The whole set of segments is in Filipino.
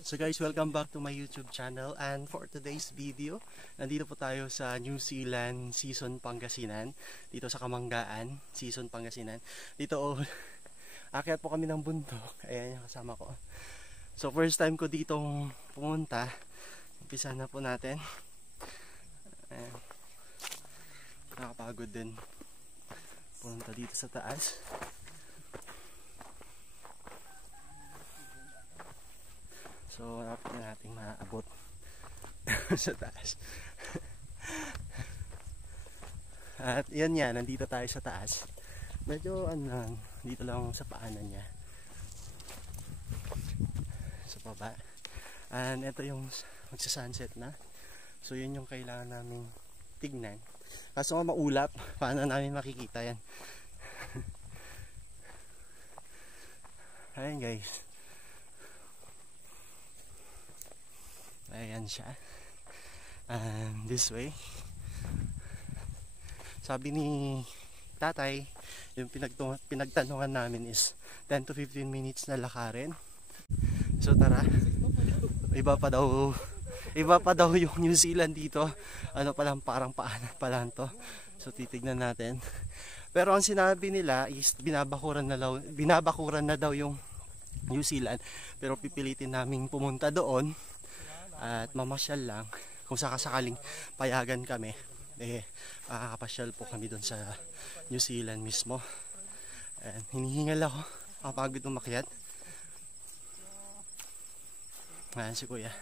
So guys, welcome back to my YouTube channel, and for today's video, nandito po tayo sa New Zealand, Season Pangasinan, dito sa Kamanggaan, Season Pangasinan. Dito akyat po kami ng bundok, ayan yung kasama ko. So first time ko ditong pumunta, umpisa na po natin. Ayan. Nakapagod din pumunta dito sa taas. So, dapat na natin maabot sa taas. At yan yan, nandito tayo sa taas. Medyo dito lang sa paanan niya. Sa baba. And ito yung magsa-sunset na. So, yun yung kailangan namin tignan. Kaso nga maulap, paano namin makikita yan? Ayan guys. Ayan siya. And this way. Sabi ni tatay, yung pinagtanungan namin is 10 to 15 minutes na lakarin. So tara. Iba pa daw yung New Zealand dito. Ano pa lang, parang paanan pa lang to. So titignan natin. Pero ang sinabi nila is binabakuran na daw yung New Zealand. Pero pipilitin naming pumunta doon at mamasyal lang kung sakasakaling payagan kami, makakapasyal po kami doon sa New Zealand mismo. And hinihingal ako, kapagod umakyat. Ayan si kuya.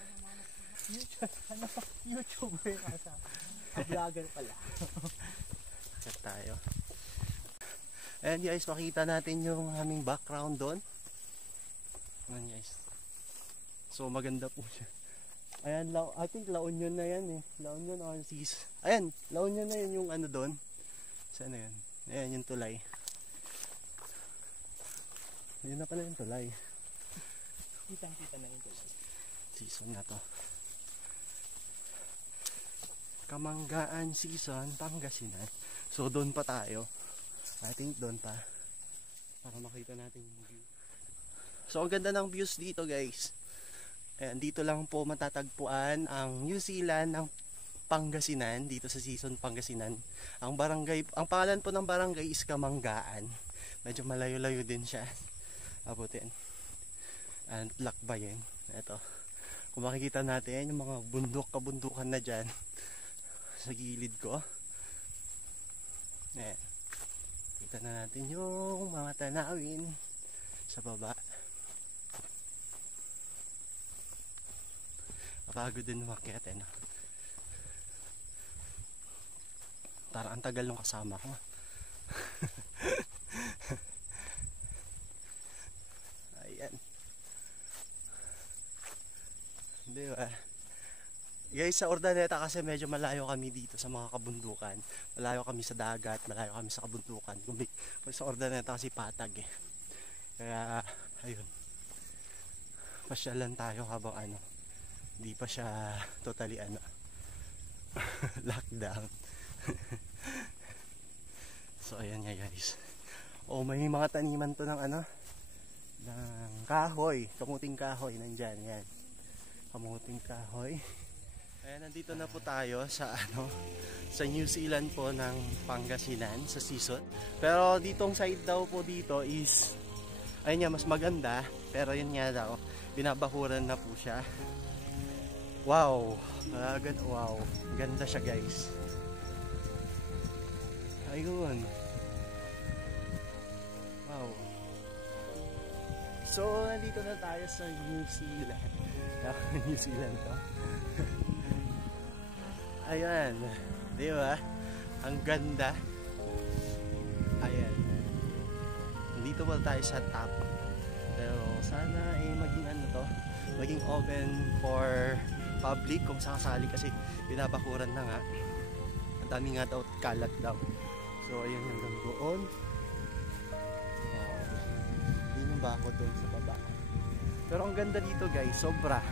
YouTuber ka sa vlogger pala. Akyat tayo. Ayan guys, makita natin yung aming background doon. Ayan guys. So maganda po siya. Ayan, I think La Union na yan eh. La Union or Seas. Ayan, La Union na yun yung ano doon. Saan na yun? Ayan yung tulay. Yun na pala yung tulay. Kitang-kita na yung tulay. Season na to. Kamanggaan Season, Pangasinan. So doon pa tayo. I think doon pa. Para makita natin yung view. So ang ganda ng views dito guys. Ayan, dito lang po matatagpuan ang New Zealand ng Pangasinan, dito sa Season Pangasinan. Ang pangalan po ng barangay is Kamanggaan. Medyo malayo-layo din siya. Abutin. And lakbayin. Ito. Kung makikita natin yung mga kabundukan na dyan sa gilid ko. Ayan. Kita na natin yung mga tanawin sa baba. Pagod din umakyat eh, no? Parang ang tagal nung kasama ko. Ayan. Di ba? Guys, sa Urdaneta kasi medyo malayo kami dito sa mga kabundukan. Malayo kami sa dagat, malayo kami sa kabundukan. Kung sa Urdaneta kasi patag eh. Kaya, ayun. Pasyalan tayo habang hindi pa siya totally lockdown. So ayan nga guys. May mga taniman to ng ng kahoy, kamuting kahoy nandyan, yan. Kamuting kahoy. Ayan, nandito na po tayo sa sa New Zealand po ng Pangasinan, sa Season. Pero ditong side daw po dito is ayun nga, mas maganda, pero yun nga daw, binabakuran na po siya. Wow, wow, ganda siya guys. Ayun. Wow. So, nandito na tayo sa New Zealand. New Zealand to. Ayan, di ba? Ang ganda. Ayan. Nandito pa tayo sa top. Pero sana maging maging open for public kung sakasali kasi binabakuran na nga. Ang dami nga daw kalat daw. So ayun hanggang doon. Yun yung bako doon sa baba. Pero ang ganda dito guys, sobra.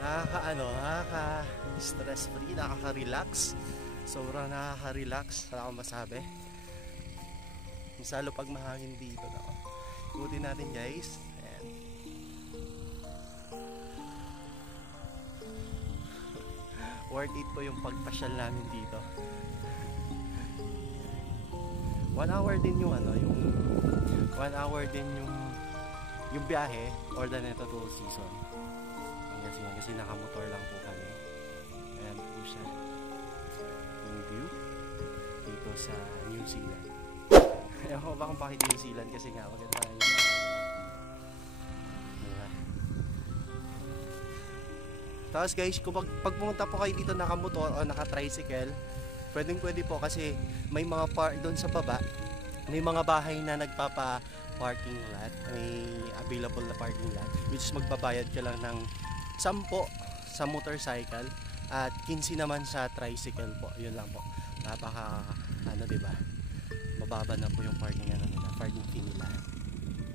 Nakaka-stress free, nakaka-relax. Sobrang nakaka-relax, wala akong masabi. Masalo pag mahangin dito na. Ikutin natin guys. Ayan. worth it po yung pagpasyal namin dito. 1 hour din yung ano, yung 1 hour din yung biyahe or the neto to season. Kasi nakamotor lang po kami. Ayan po siya. Yung view dito sa New Zealand. Ayaw ko ba kung bakit New Zealand kasi nga maganda pa yun. Diba? Tapos guys, kung pag pumunta po kayo dito nakamotor o naka-tricycle, pwede po kasi may mga doon sa baba, may mga bahay na nagpapa-parking lot, may available na parking lot, which is magbabayad ka lang ng 10 sa motorcycle at 15 naman sa tricycle po. Yun lang po. Napaka diba? Mababa na po yung parking nila, parking fee nila.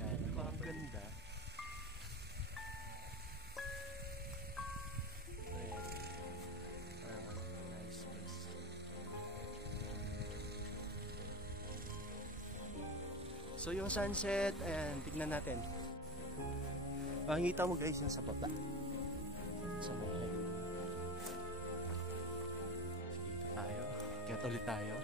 Ayan, ang ganda. Nice place. So yung sunset, ayan, tignan natin. Makikita mo guys yung sa baba. Sa may highway. Dito tayo. Kaya ulit tayo.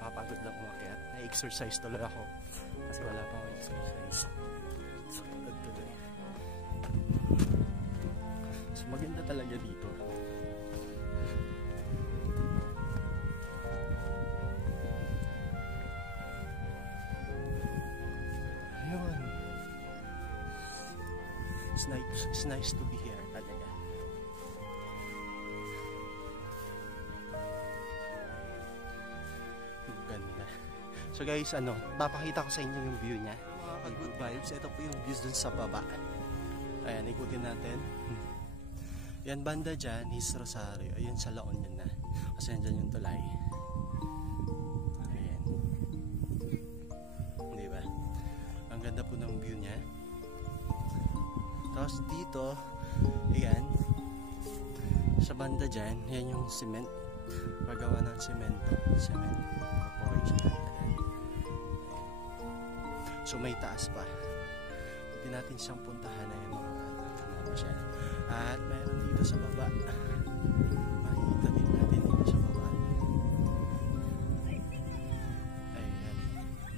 Nakapagod lang umakyat. Na-exercise tuloy ako. Kasi wala pa akong exercise. So, tuloy. So, maganda talaga dito. Ayun. It's nice to be here talaga. Ganda. So guys, papakita ko sa inyo yung view niya. Mga good vibes, ito po yung views dun sa baba. Ayan, ikutin natin. Yan banda dyan is Rosario. Ayun sa La Union na. Kasi nandyan yung tulay. Ayan. Diba? Ang ganda po ng view niya. Tapos dito, ayan, sa banda dyan, yan yung cement. Paggawa ng cement corporation. So may taas pa. Hindi natin siyang puntahan na yung mga ano siya. At mayroon dito sa baba. Makikita din natin dito sa baba. Ayan,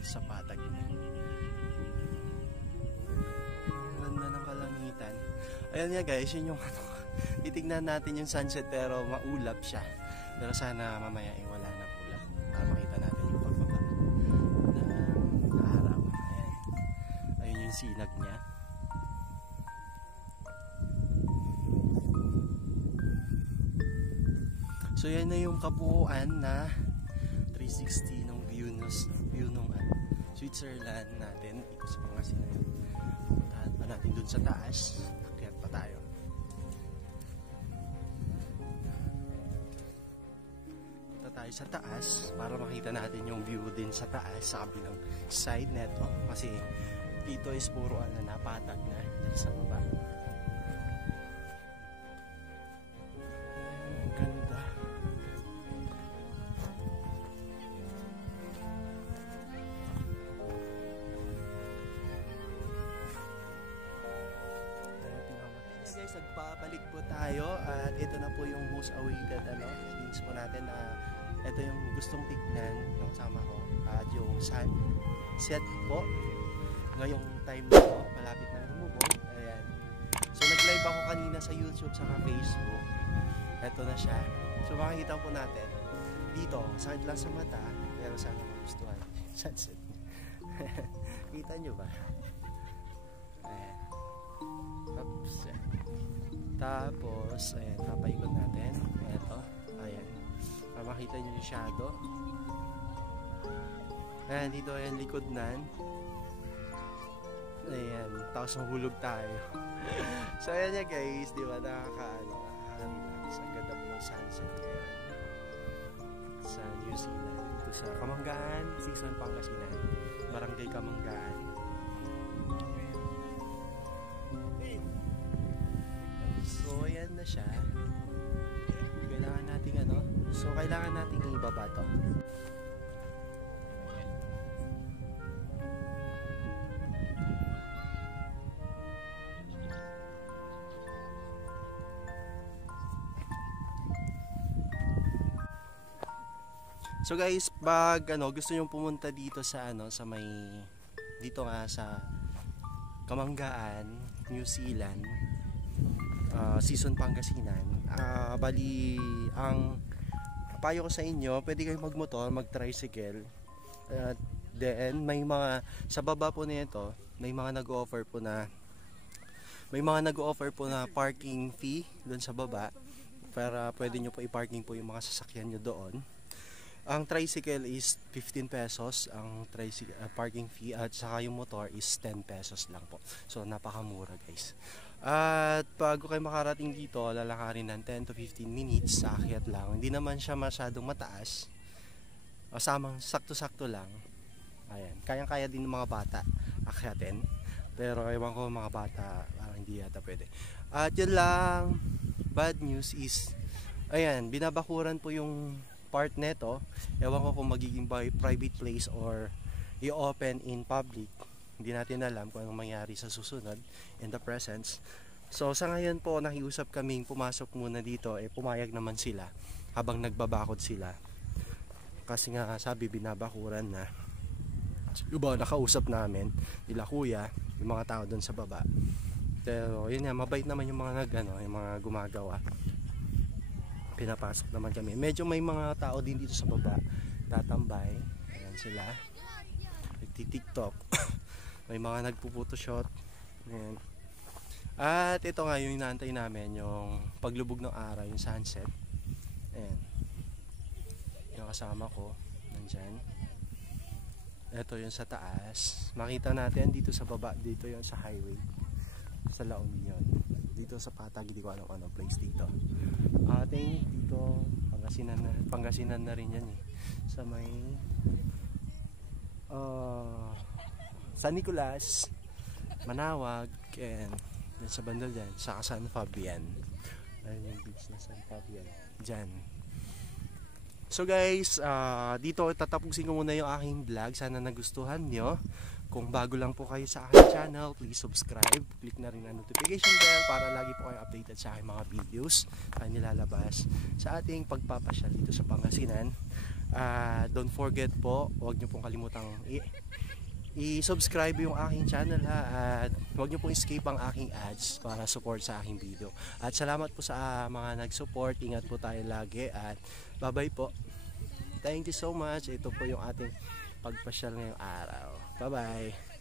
sa patag na. Ganda ng kalangitan. Ayan nga guys, yun yung titignan natin yung sunset pero maulap siya. Pero sana mamaya wala na ulap para makita natin yung pagbaba ng araw. Ayan. Ayun yung sinag niya. So yan na yung kabuuan na 360 ng view ng Switzerland natin. Dito sa mga sinayon. Puntahan pa natin dun sa taas. Akyat pa tayo. Punta tayo sa taas para makita natin yung view din sa taas sa kabilang side neto. Kasi dito is puro napatag na dahil sa baba. Ang ganda. Guys, nagpabalik po tayo at ito na po yung most awaited scenes po natin na ito yung gustong tignan ng kasama ko at yung sunset po ngayong time na to, malapit na lumubog. Ayan. So nag-live ako kanina sa YouTube saka Facebook. Ito na siya. So makikita po natin dito, sakit lang sa mata pero sana magustuhan sunset. Kita nyo ba? Ayan. Oops. Tapos, ayan, papaikot natin. Ito, ayan. Para makita nyo yung shadow. Ayan, dito ayan, likod-nan. Ayan, tapos mahulog tayo. So, ayan niya guys, di ba? Nakaka-relax. Ang ganda po ng sunset ngayon. Sa New Zealand. Ito sa Kamanggaan, Season Pangasinan. Barangay Kamanggaan. So, ayan na siya. Kailangan nating kailangan nating ibaba to. So guys, pag gusto niyo pumunta dito sa sa may dito nga sa Kamanggaan, New Zealand, Season Pangasinan, bali ang payo ko sa inyo, pwede kayong magmotor, mag-tricycle. Then may mga sa baba po nito, may mga nag-offer po na parking fee doon sa baba para pwede nyo po i-parking po yung mga sasakyan nyo doon. Ang tricycle is 15 pesos ang parking fee, at saka yung motor is 10 pesos lang po. So napakamura guys. At bago kayo makarating dito, lalakarin ng 10 to 15 minutes sa akyat lang. Hindi naman siya masyadong mataas. Samang sakto-sakto lang. Ayan, kayang-kaya din ng mga bata akyatin. Pero ewan ko, mga bata parang hindi yata pwede. At yun lang, bad news is ayan, binabakuran po yung part neto. Ewan ko kung magiging by private place or i-open in public. Hindi natin alam kung anong mangyari sa susunod in the presence. So sa ngayon po, nakiusap kaming pumasok muna dito. Pumayag naman sila habang nagbabakod sila. Kasi nga sabi, binabakuran na. Iba nakausap namin, nila kuya, yung mga tao doon sa baba. Pero yun nga, mabait naman yung mga yung mga gumagawa. Pinapasok naman kami. Medyo may mga tao din dito sa baba, tatambay. Ayan sila, nagti-tiktok. May mga nagpo-photoshoot. Ayan. At ito nga yung inaantay namin, yung paglubog ng araw, yung sunset. Ayan, yung kasama ko nandyan. Ito yung sa taas. Makita natin dito sa baba, dito yung sa highway, sa La Union. Dito sa Patag, hindi ko alam anong place dito. Ating dito, Pangasinan na rin yan eh. Sa may San Nicolas, Manawag, and sa banda dyan, sa San Fabian. Ayun yung beach na San Fabian dyan. So guys, dito tatapusin ko muna yung aking vlog. Sana nagustuhan nyo. Kung bago lang po kayo sa aking channel, please subscribe. Click na rin ang notification bell para lagi po kayo updated sa aking mga videos na nilalabas sa ating pagpapasyal dito sa Pangasinan. Don't forget po, huwag nyo pong kalimutang i-subscribe yung aking channel ha, at huwag nyo pong escape ang aking ads para support sa aking video. At salamat po sa mga nag-support. Ingat po tayo lagi at bye bye po. Thank you so much. Ito po yung ating pagpasyal ngayong araw. Bye bye.